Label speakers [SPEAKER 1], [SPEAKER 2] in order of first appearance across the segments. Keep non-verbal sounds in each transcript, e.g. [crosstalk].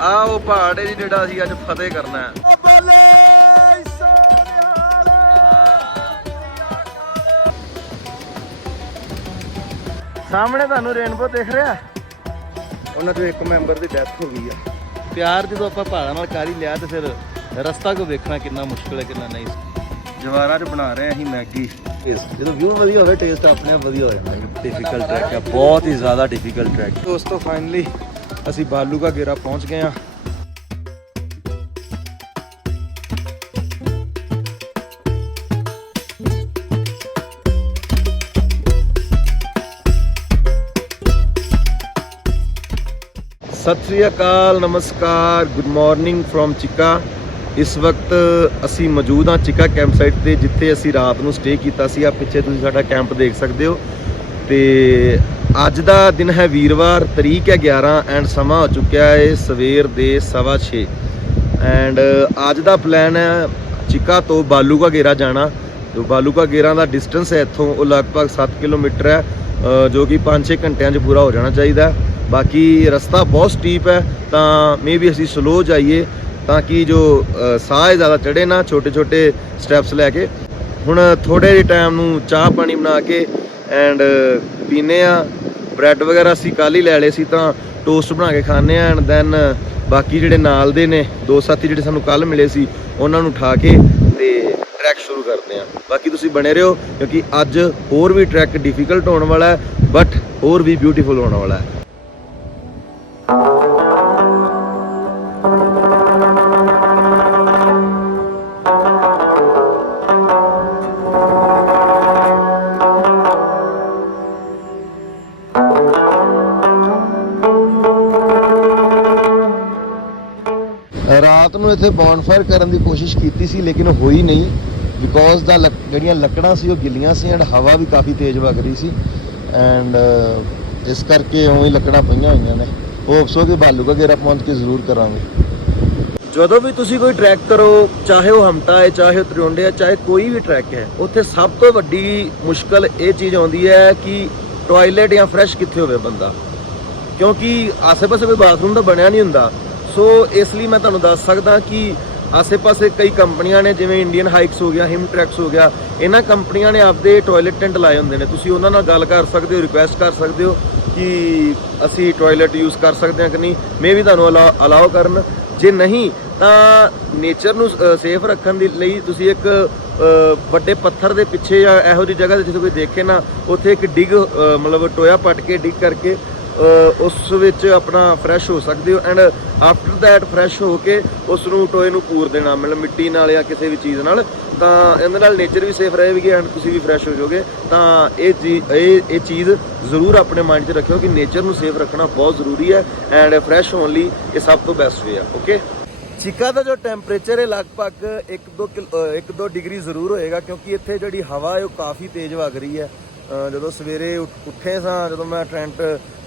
[SPEAKER 1] ਆ ਉਹ ਪਹਾੜ ਹੈ ਜੀ ਜਿਹੜਾ ਅਸੀਂ ਅੱਜ ਫਤਿਹ ਕਰਨਾ ਹੈ। ਸਾਹਮਣੇ ਤੁਹਾਨੂੰ ਰੇਨਬੋ ਦਿਖ ਰਿਹਾ। ਉਹਨਾਂ ਚੋਂ ਇੱਕ ਮੈਂਬਰ ਦੀ ਡੈਥ ਹੋ ਗਈ ਆ। ਪਿਆਰ ਜਦੋਂ ਆਪਾਂ ਪਹਾੜਾਂ ਨਾਲ ਕਰ ਹੀ ਲਿਆ ਤੇ ਫਿਰ ਰਸਤਾ ਕੋ ਵੇਖਣਾ ਕਿੰਨਾ ਮੁਸ਼ਕਲ ਹੈ ਕਿੰਨਾ ਨਹੀਂ। ਜਵਾਰਾਂ 'ਚ ਬਣਾ ਰਹੇ ਅਸੀਂ ਮੈਗੀ। ਜਦੋਂ ਵਿਊ ਵਧੀਆ ਹੋਵੇ ਟੇਸਟ ਆਪਣੇ ਆਪ ਵਧੀਆ ਹੋ ਜਾਂਦਾ ਡਿਫਿਕਲਟ ਟਰੈਕ ਹੈ ਬਹੁਤ ਹੀ ਜ਼ਿਆਦਾ ਡਿਫਿਕਲਟ ਟਰੈਕ ਦੋਸਤੋ ਫਾਈਨਲੀ ਅਸੀਂ ਬਾਲੂਗਾ ਗੇਰਾ ਪਹੁੰਚ ਗਏ ਹਾਂ। ਸਤਿ ਸ੍ਰੀ ਅਕਾਲ, ਨਮਸਕਾਰ ਗੁੱਡ ਮਾਰਨਿੰਗ ਫਰੋਮ ਚਿੱਕਾ। ਇਸ ਵਕਤ ਅਸੀਂ ਮੌਜੂਦ ਹਾਂ ਚਿੱਕਾ ਕੈਂਪ ਸਾਈਟ ਤੇ, ਜਿੱਥੇ ਅਸੀਂ ਰਾਤ ਨੂੰ ਸਟੇ ਕੀਤਾ ਸੀ। ਆ ਪਿੱਛੇ ਤੁਸੀਂ ਸਾਡਾ ਕੈਂਪ ਦੇਖ ਸਕਦੇ ਹੋ। ਤੇ ਅੱਜ ਦਾ ਦਿਨ ਹੈ ਵੀਰਵਾਰ, ਤਰੀਕ ਹੈ 11 ਐਂਡ ਸਮਾਂ ਹੋ ਚੁੱਕਿਆ ਹੈ ਸਵੇਰ ਦੇ 6:30 ਐਂਡ ਅੱਜ ਦਾ ਪਲਾਨ ਹੈ ਚਿੱਕਾ ਤੋਂ ਬਾਲੂਕਾ ਗੇਰਾ ਜਾਣਾ। ਜੋ ਬਾਲੂਕਾ ਗੇਰਾ ਦਾ ਡਿਸਟੈਂਸ ਹੈ ਇੱਥੋਂ ਉਹ ਲਗਭਗ 7 ਕਿਲੋਮੀਟਰ ਹੈ ਜੋ ਕਿ 5-6 ਘੰਟਿਆਂ 'ਚ ਪੂਰਾ ਹੋ ਜਾਣਾ ਚਾਹੀਦਾ। ਬਾਕੀ ਰਸਤਾ ਬਹੁਤ ਸਟੀਪ ਹੈ, ਤਾਂ ਮੇ ਵੀ ਅਸੀਂ ਸਲੋ ਜਾਈਏ ਤਾਂ ਕਿ ਜੋ ਸਾਹ ਜ਼ਿਆਦਾ ਚੜੇ ਨਾ ਛੋਟੇ ਛੋਟੇ ਸਟੈਪਸ ਲੈ ਕੇ। ਹੁਣ ਥੋੜੇ ਜਿਹੇ ਟਾਈਮ ਨੂੰ ਚਾਹ ਪਾਣੀ ਬਣਾ ਕੇ ਐਂਡ ਪੀਨੇ ਆ ਬ੍ਰੈਡ ਵਗੈਰਾ ਅਸੀਂ ਕੱਲ ਹੀ ਲੈ ਲਏ ਸੀ ਤਾਂ ਟੋਸਟ ਬਣਾ ਕੇ ਖਾਣੇ ਆ ਐਂਡ ਦੈਨ ਬਾਕੀ ਜਿਹੜੇ ਨਾਲ ਦੇ ਨੇ, ਦੋ ਸਾਥੀ ਜਿਹੜੇ ਸਾਨੂੰ ਕੱਲ ਮਿਲੇ ਸੀ, ਉਹਨਾਂ ਨੂੰ ਉਠਾ ਕੇ ਤੇ ਟਰੈਕ ਸ਼ੁਰੂ ਕਰਦੇ ਆ ਬਾਕੀ ਤੁਸੀਂ ਬਣੇ ਰਹੋ, ਕਿਉਂਕਿ ਅੱਜ ਹੋਰ ਵੀ ਟਰੈਕ ਡਿਫਿਕਲਟ ਹੋਣ ਵਾਲਾ ਹੈ ਬਟ ਹੋਰ ਵੀ ਬਿਊਟੀਫੁਲ ਹੋਣ ਵਾਲਾ ਹੈ। ਬੌਨਫਾਇਰ ਕਰਨ ਦੀ ਕੋਸ਼ਿਸ਼ ਕੀਤੀ ਸੀ, ਲੇਕਿਨ ਹੋਈ ਨਹੀਂ। ਬਿਕੋਜ਼ ਦਾ ਲੱਕ- ਜਿਹੜੀਆਂ ਲੱਕੜਾਂ ਸੀ, ਉਹ ਗਿੱਲੀਆਂ ਸੀ ਐਂਡ ਹਵਾ ਵੀ ਕਾਫੀ ਤੇਜ਼ ਵਗ ਰਹੀ ਸੀ। ਐਂਡ ਇਸ ਕਰਕੇ ਉਵੇਂ ਹੀ ਲੱਕੜਾਂ ਪਈਆਂ ਹੋਈਆਂ ਨੇ। ਹੋਪਸ ਹੋ ਕਿ ਬਾਲੂ ਕਾ ਗੇਰਾ ਪਹੁੰਚ ਕੇ ਜ਼ਰੂਰ ਕਰਾਂਗੇ। ਜਦੋਂ ਵੀ ਤੁਸੀਂ ਕੋਈ ਟਰੈਕ ਕਰੋ, ਚਾਹੇ ਉਹ ਹਮਟਾ ਹੈ, ਚਾਹੇ ਉਹ ਤਰਿਉਂਡੇ ਹੈ, ਚਾਹੇ ਕੋਈ ਵੀ ਟਰੈਕ ਹੈ, ਉੱਥੇ ਸਭ ਤੋਂ ਵੱਡੀ ਮੁਸ਼ਕਲ ਇਹ ਚੀਜ਼ ਆਉਂਦੀ ਹੈ ਕਿ ਟਾਇਲਟ ਜਾਂ ਫਰੈਸ਼ ਕਿੱਥੇ ਹੋਵੇ ਬੰਦਾ। ਕਿਉਂਕਿ ਆਸੇ-ਪਾਸੇ ਕੋਈ ਬਾਥਰੂਮ ਤਾਂ ਬਣਿਆ ਨਹੀਂ ਹੁੰਦਾ। ਸੋ ਇਸ ਲਈ ਮੈਂ ਤੁਹਾਨੂੰ ਦੱਸ ਸਕਦਾ ਕਿ ਆਸੇ-ਪਾਸੇ ਕਈ ਕੰਪਨੀਆਂ ਨੇ, ਜਿਵੇਂ ਇੰਡੀਅਨ ਹਾਈਕਸ ਹੋ ਗਿਆ ਹਿਮ ਟਰੈਕਸ ਹੋ ਗਿਆ, ਇਹਨਾਂ ਕੰਪਨੀਆਂ ਨੇ ਆਪਦੇ ਟਾਇਲਟ ਟੈਂਟ ਲਾਏ ਹੁੰਦੇ ਨੇ। ਤੁਸੀਂ ਉਹਨਾਂ ਨਾਲ ਗੱਲ ਕਰ ਸਕਦੇ ਹੋ ਰਿਕੁਐਸਟ ਕਰ ਸਕਦੇ ਹੋ ਕਿ ਅਸੀਂ ਟਾਇਲਟ ਯੂਜ਼ ਕਰ ਸਕਦੇ ਹਾਂ ਕਿ ਨਹੀਂ। ਮੇ ਵੀ ਤੁਹਾਨੂੰ ਅਲਾਉ ਕਰਨ। ਜੇ ਨਹੀਂ, ਤਾਂ ਨੇਚਰ ਨੂੰ ਸੇਫ ਰੱਖਣ ਦੇ ਲਈ ਤੁਸੀਂ ਇੱਕ ਵੱਡੇ ਪੱਥਰ ਦੇ ਪਿੱਛੇ ਜਾਂ ਇਹੋ ਜਿਹੀ ਜਗ੍ਹਾ ਤੇ ਜਿੱਥੇ ਕੋਈ ਦੇਖੇ ਨਾ, ਉੱਥੇ ਇੱਕ ਡਿਗ ਮਤਲਬ ਟੋਇਆ ਪੱਟ ਕੇ ਡਿਗ ਕਰਕੇ ਉਸ ਵਿੱਚ ਆਪਣਾ ਫਰੈਸ਼ ਹੋ ਸਕਦੇ ਹੋ ਐਂਡ ਆਫਟਰ ਦੈਟ ਫਰੈਸ਼ ਹੋ ਕੇ ਉਸ ਨੂੰ ਟੋਏ ਨੂੰ ਪੂਰ ਦੇਣਾ, ਮਤਲਬ ਮਿੱਟੀ ਨਾਲ ਜਾਂ ਕਿਸੇ ਵੀ ਚੀਜ਼ ਨਾਲ, ਤਾਂ ਇਹਦੇ ਨਾਲ ਨੇਚਰ ਵੀ ਸੇਫ ਰਹੇਗੀ ਐਂਡ ਤੁਸੀਂ ਵੀ ਫਰੈਸ਼ ਹੋ ਜਾਓਗੇ। ਤਾਂ ਇਹ ਚੀਜ਼ ਇਹ ਇਹ ਚੀਜ਼ ਜ਼ਰੂਰ ਆਪਣੇ ਮਾਈਂਡ 'ਚ ਰੱਖਿਓ ਕਿ ਨੇਚਰ ਨੂੰ ਸੇਫ ਰੱਖਣਾ ਬਹੁਤ ਜ਼ਰੂਰੀ ਹੈ ਐਂਡ ਫਰੈਸ਼ ਹੋਣ ਲਈ ਇਹ ਸਭ ਤੋਂ ਬੈਸਟ ਵੇ ਆ ਓਕੇ ਚਿਕਾ ਦਾ ਜੋ ਟੈਂਪਰੇਚਰ ਹੈ ਲਗਭਗ 1-2 1-2 ਡਿਗਰੀ ਜ਼ਰੂਰ ਹੋਏਗਾ ਕਿਉਂਕਿ ਇੱਥੇ ਜਿਹੜੀ ਹਵਾ ਹੈ ਉਹ ਕਾਫੀ ਤੇਜ਼ ਵਗ ਰਹੀ ਹੈ। ਜਦੋਂ ਸਵੇਰੇ ਉੱਠ- ਉੱਠੇ ਸਾਂ, ਜਦੋਂ ਮੈਂ ਟ੍ਰੈਂਟ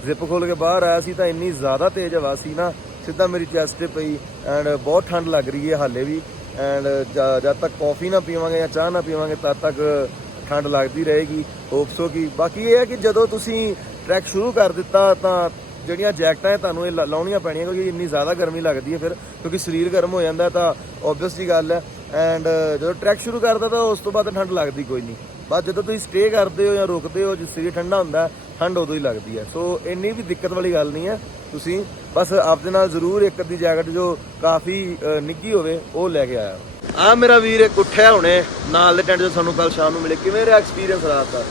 [SPEAKER 1] ਜ਼ਿਪ ਖੋਲ ਕੇ ਬਾਹਰ ਆਇਆ ਸੀ ਤਾਂ ਇੰਨੀ ਜ਼ਿਆਦਾ ਤੇਜ਼ ਹਵਾ ਸੀ ਨਾ, ਸਿੱਧਾ ਮੇਰੀ ਚੈਸਟ ਤੇ ਪਈ ਐਂਡ ਬਹੁਤ ਠੰਡ ਲੱਗ ਰਹੀ ਹੈ ਹਾਲੇ ਵੀ ਐਂਡ ਜਦ ਤੱਕ ਕਾਫੀ ਨਾ ਪੀਵਾਂਗੇ ਜਾਂ ਚਾਹ ਨਾ ਪੀਵਾਂਗੇ ਤਦ ਤੱਕ ਠੰਡ ਲੱਗਦੀ ਰਹੇਗੀ ਹੋਪਸੋ ਕਿ, ਬਾਕੀ ਇਹ ਹੈ ਕਿ ਜਦੋਂ ਤੁਸੀਂ ਟਰੈਕ ਸ਼ੁਰੂ ਕਰ ਦਿੱਤਾ ਤਾਂ ਜਿਹੜੀਆਂ ਜੈਕਟਾਂ ਹੈ ਤੁਹਾਨੂੰ ਇਹ ਲਾ- ਲਾਉਣੀਆਂ ਪੈਣੀਆਂ ਕਿਉਂਕਿ ਇੰਨੀ ਜ਼ਿਆਦਾ ਗਰਮੀ ਲੱਗਦੀ ਹੈ ਫਿਰ, ਕਿਉਂਕਿ ਸਰੀਰ ਗਰਮ ਹੋ ਜਾਂਦਾ ਤਾਂ ਆਬਵੀਅਸ ਜੀ ਗੱਲ ਹੈ ਐਂਡ ਜਦੋਂ ਟਰੈਕ ਸ਼ੁਰੂ ਕਰਦਾ ਤਾਂ ਉਸ ਤੋਂ ਬਾਅਦ ਠੰਡ ਲੱਗਦੀ ਕੋਈ ਨਹੀਂ। ਬਸ ਜਦੋਂ ਤੁਸੀਂ ਸਟੇ ਕਰਦੇ ਹੋ ਜਾਂ ਰੁਕਦੇ ਹੋ, ਜਿਸ ਸਰੀਰ ਠੰਡਾ ਹੁੰਦਾ ਠੰਡ ਉਦੋਂ ਹੀ ਲੱਗਦੀ ਹੈ ਸੋ ਇੰਨੀ ਵੀ ਦਿੱਕਤ ਵਾਲੀ ਗੱਲ ਨਹੀਂ ਹੈ ਤੁਸੀਂ ਬਸ ਆਪਦੇ ਨਾਲ ਜ਼ਰੂਰ ਇੱਕ ਅੱਧੀ ਜੈਕਟ ਜੋ ਕਾਫੀ ਅ, ਨਿੱਘੀ ਹੋਵੇ ਉਹ ਲੈ ਕੇ ਆਇਆ ਆ ਮੇਰਾ ਵੀਰ ਇੱਕ ਉੱਠਿਆ ਹੁਣੇ ਨਾਲ ਦੇ ਟੈਂਟ ਜੋ ਸਾਨੂੰ ਕੱਲ ਸ਼ਾਮ ਨੂੰ ਮਿਲੇ ਕਿਵੇਂ ਰਿਹਾ ਐਕਸਪੀਰੀਅੰਸ ਰਾਤ ਦਾ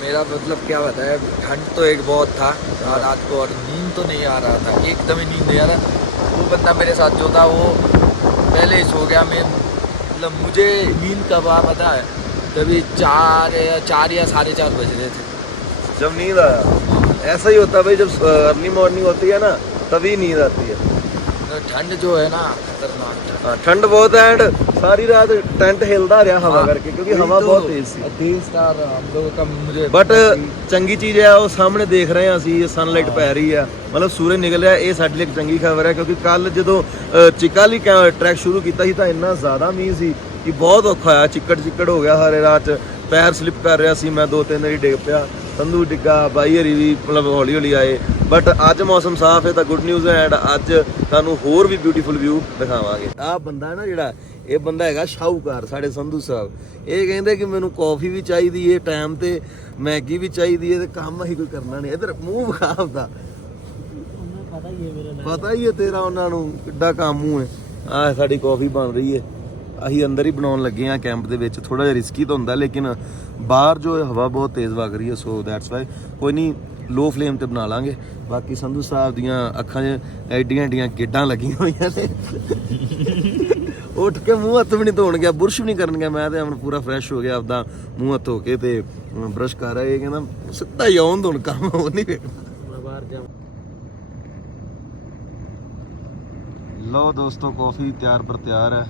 [SPEAKER 2] मेरा मतलब क्या बताया ठंड तो एक बहुत था रात को और नींद तो नहीं आ रहा था एकदम ही नींद नहीं आ रहा वो बंदा मेरे साथ जो था वो पहले ही सो गया मैं मतलब मुझे नींद कब आ पता है तभी चार या चार या साढ़े चार बज रहे थे
[SPEAKER 1] जब नींद आया ऐसा ही होता है भाई जब अर्ली मॉर्निंग होती है ना तभी नींद आती है
[SPEAKER 2] तो ठंड जो है ना खतरनाक था
[SPEAKER 1] हाँ ठंड बहुत है एंड सारी रात टेंट हिलता रहा हवा
[SPEAKER 2] हाँ,
[SPEAKER 1] करके क्योंकि
[SPEAKER 2] वही
[SPEAKER 1] हवा
[SPEAKER 2] तो,
[SPEAKER 1] बहुत तेज सी
[SPEAKER 2] तेज था और हम लोगों का मुझे
[SPEAKER 1] ਬਟ ਚੰਗੀ ਚੀਜ਼ ਹੈ ਉਹ ਸਾਹਮਣੇ ਦੇਖ ਰਹੇ ਹਾਂ ਅਸੀਂ ਸਨਲਾਈਟ ਪੈ ਰਹੀ ਆ ਮਤਲਬ ਸੂਰਜ ਨਿਕਲ ਰਿਹਾ ਇਹ ਸਾਡੇ ਲਈ ਇੱਕ ਚੰਗੀ ਖਬਰ ਹੈ ਕਿਉਂਕਿ ਕੱਲ ਜਦੋਂ ਅ, ਚਿੱਕਾ ਲਈ ਟਰੈਕ ਸ਼ੁਰੂ ਕੀਤਾ ਸੀ ਤਾਂ ਇੰਨਾ ਜ਼ਿਆਦਾ ਮੀਂਹ ਸੀ ਕਿ ਬਹੁਤ ਔਖਾ ਆ ਚਿੱਕੜ ਚਿੱਕੜ ਹੋ ਗਿਆ ਹਰੇ ਰਾਤ 'ਚ। ਪੈਰ ਸਲਿਪ ਕਰ ਰਿਹਾ ਸੀ ਮੈਂ ਦੋ ਤਿੰਨ ਵਾਰੀ ਡਿੱਗ ਪਿਆ। ਸੰਧੂ ਡਿੱਗਾ ਬਾਈ ਹਰੀ ਵੀ ਮਤਲਬ ਹੌਲੀ ਹੌਲੀ ਆਏ। ਬਟ ਅੱਜ ਮੌਸਮ ਸਾਫ਼ ਹੈ ਤਾਂ ਗੁੱਡ ਨਿਊਜ਼ ਹੈ ਐਂਡ ਅੱਜ ਤੁਹਾਨੂੰ ਹੋਰ ਵੀ ਬਿਊਟੀਫੁਲ ਵਿਊ ਦਿਖਾਵਾਂਗੇ। ਆਹ ਬੰਦਾ ਹੈ ਨਾ ਜਿਹੜਾ ਇਹ ਬੰਦਾ ਹੈਗਾ ਸ਼ਾਹੂਕਾਰ ਸਾਡੇ ਸੰਧੂ ਸਾਹਿਬ। ਇਹ ਕਹਿੰਦੇ ਕਿ ਮੈਨੂੰ ਕਾਫੀ ਵੀ ਚਾਹੀਦੀ ਏ ਟਾਈਮ ਤੇ ਮੈਗੀ ਵੀ ਚਾਹੀਦੀ ਏ ਤੇ ਕੰਮ ਅਸੀਂ ਕੋਈ ਕਰਨਾ ਨਹੀਂ। ਇਧਰ ਮੂੰਹ ਵਿਖਾਵਦਾ ਪਤਾ ਹੀ ਹੈ ਤੇਰਾ ਉਹਨਾਂ ਨੂੰ ਕਿੱਡਾ ਕਾਮੂ ਹੈ। ਆਹ ਸਾਡੀ ਕਾਫੀ ਬਣ ਰਹੀ ਹੈ ਅਸੀਂ ਅੰਦਰ ਹੀ ਬਣਾਉਣ ਲੱਗੇ ਆ ਕੈਂਪ ਦੇ ਵਿੱਚ। ਥੋੜਾ ਜਿਹਾ ਰਿਸਕੀ ਤਾਂ ਹੁੰਦਾ, ਲੇਕਿਨ ਬਾਹਰ ਜੋ ਹਵਾ ਬਹੁਤ ਤੇਜ਼ ਵਗ ਰਹੀ ਹੈ ਸੋ ਦੈਟਸ ਵਾਈ ਕੋਈ ਨਹੀਂ ਲੋ ਫਲੇਮ ਤੇ ਬਣਾ ਲਾਂਗੇ। ਬਾਕੀ ਸੰਧੂ ਸਾਹਿਬ ਦੀਆਂ ਅੱਖਾਂ 'ਚ ਐਡੀਆਂ ਐਡੀਆਂ ਗਿੱਡਾਂ ਲੱਗੀਆਂ ਹੋਈਆਂ ਨੇ। ਉੱਠ ਕੇ ਮੂੰਹ ਹੱਥ ਵੀ ਨਹੀਂ ਧੋਣ ਗਿਆ, ਬੁਰਸ਼ ਵੀ ਨਹੀਂ ਕਰਨ ਗਿਆ। ਮੈਂ ਤੇ ਹੁਣ ਪੂਰਾ ਫਰੈਸ਼ ਹੋ ਗਿਆ ਆਪਦਾ ਮੂੰਹ ਹੱਥ ਧੋ ਕੇ ਤੇ ਬ੍ਰਸ਼ ਕਰ ਰਿਹਾ ਇਹ ਕਹਿੰਦਾ, ਸਿੱਧਾ ਹੀ ਆਉਣ ਦੋਣ ਕੰਮ, ਉਹ ਨਹੀਂ ਵੇਖਣਾ।
[SPEAKER 2] ਬਾਹਰ ਜਾ
[SPEAKER 1] ਲਓ ਦੋਸਤੋ ਕਾਫੀ ਤਿਆਰ ਪਰ ਤਿਆਰ ਹੈ।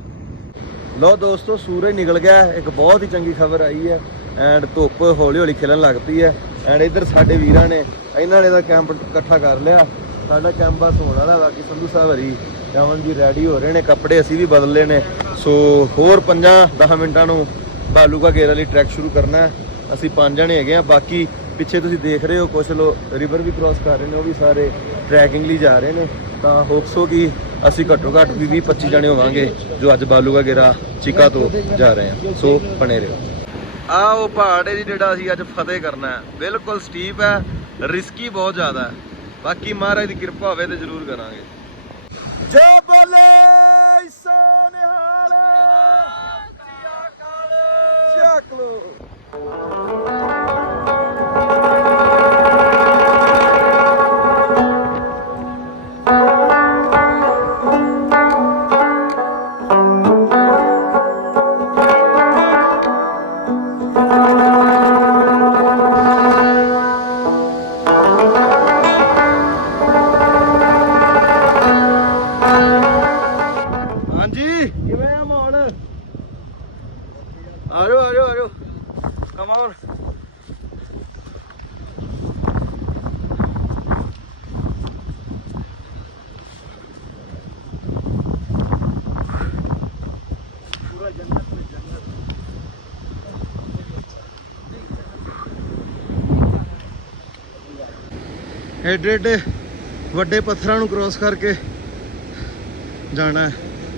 [SPEAKER 1] ਲਓ ਦੋਸਤੋ, ਸੂਰਜ ਨਿਕਲ ਗਿਆ ਇੱਕ ਬਹੁਤ ਹੀ ਚੰਗੀ ਖਬਰ ਆਈ ਹੈ ਐਂਡ ਧੁੱਪ ਹੌਲੀ ਹੌਲੀ ਖਿਲਣ ਲੱਗ ਪਈ ਹੈ ਐਂਡ ਇੱਧਰ ਸਾਡੇ ਵੀਰਾਂ ਨੇ ਇਹਨਾਂ ਨੇ ਦਾ ਕੈਂਪ ਇਕੱਠਾ ਕਰ ਲਿਆ। ਸਾਡਾ ਕੈਂਪ ਬਸ ਹੋਣ ਵਾਲਾ ਬਾਕੀ ਸੰਧੂ ਸਾਹਿਬ ਹਰੀ ਜਮਨ ਜੀ ਰੈਡੀ ਹੋ ਰਹੇ ਨੇ। ਕੱਪੜੇ ਅਸੀਂ ਵੀ ਬਦਲੇ ਨੇ। ਸੋ ਹੋਰ 5-10 ਮਿੰਟਾਂ ਨੂੰ ਬਾਲੂਕਾ ਗੇਰ ਵਾਲੀ ਟਰੈਕ ਸ਼ੁਰੂ ਕਰਨਾ ਅਸੀਂ ਪੰਜ ਜਣੇ ਹੈਗੇ ਆ ਬਾਕੀ ਪਿੱਛੇ ਤੁਸੀਂ ਦੇਖ ਰਹੇ ਹੋ ਕੁਝ ਲੋ ਰਿਵਰ ਵੀ ਕ੍ਰਾਸ ਕਰ ਰਹੇ ਨੇ, ਉਹ ਵੀ ਸਾਰੇ ਟਰੈਕਿੰਗ ਲਈ ਜਾ ਰਹੇ ਨੇ। ਤਾਂ ਹੋਪਸੋ ਕਿ ਅਸੀਂ ਘੱਟੋ ਘੱਟ ਵੀ 20 25 ਜਣੇ ਹੋਵਾਂਗੇ ਜੋ ਅੱਜ ਬਾਲੂਗਾ ਗੇਰਾ ਚੀਕਾ ਤੋਂ ਜਾ ਰਹੇ ਹਾਂ ਸੋ ਬਣੇ ਰਹੋ। ਆ ਉਹ ਪਹਾੜ ਹੈ ਜਿਹੜਾ ਅਸੀਂ ਅੱਜ ਫਤਿਹ ਕਰਨਾ ਹੈ। ਬਿਲਕੁਲ ਸਟੀਪ ਹੈ ਰਿਸਕੀ ਬਹੁਤ ਜ਼ਿਆਦਾ ਹੈ। ਬਾਕੀ ਮਹਾਰਾਜ ਦੀ ਕਿਰਪਾ ਹੋਵੇ ਤੇ ਜ਼ਰੂਰ ਕਰਾਂਗੇ। ਜੈ ਬੋਲੇ ਸੋਨਿਹਾਲ ਚੱਕ ਐਡੇ ਐਡੇ ਵੱਡੇ ਪੱਥਰਾਂ ਨੂੰ ਕ੍ਰੋਸ ਕਰਕੇ ਜਾਣਾ ਹੈ।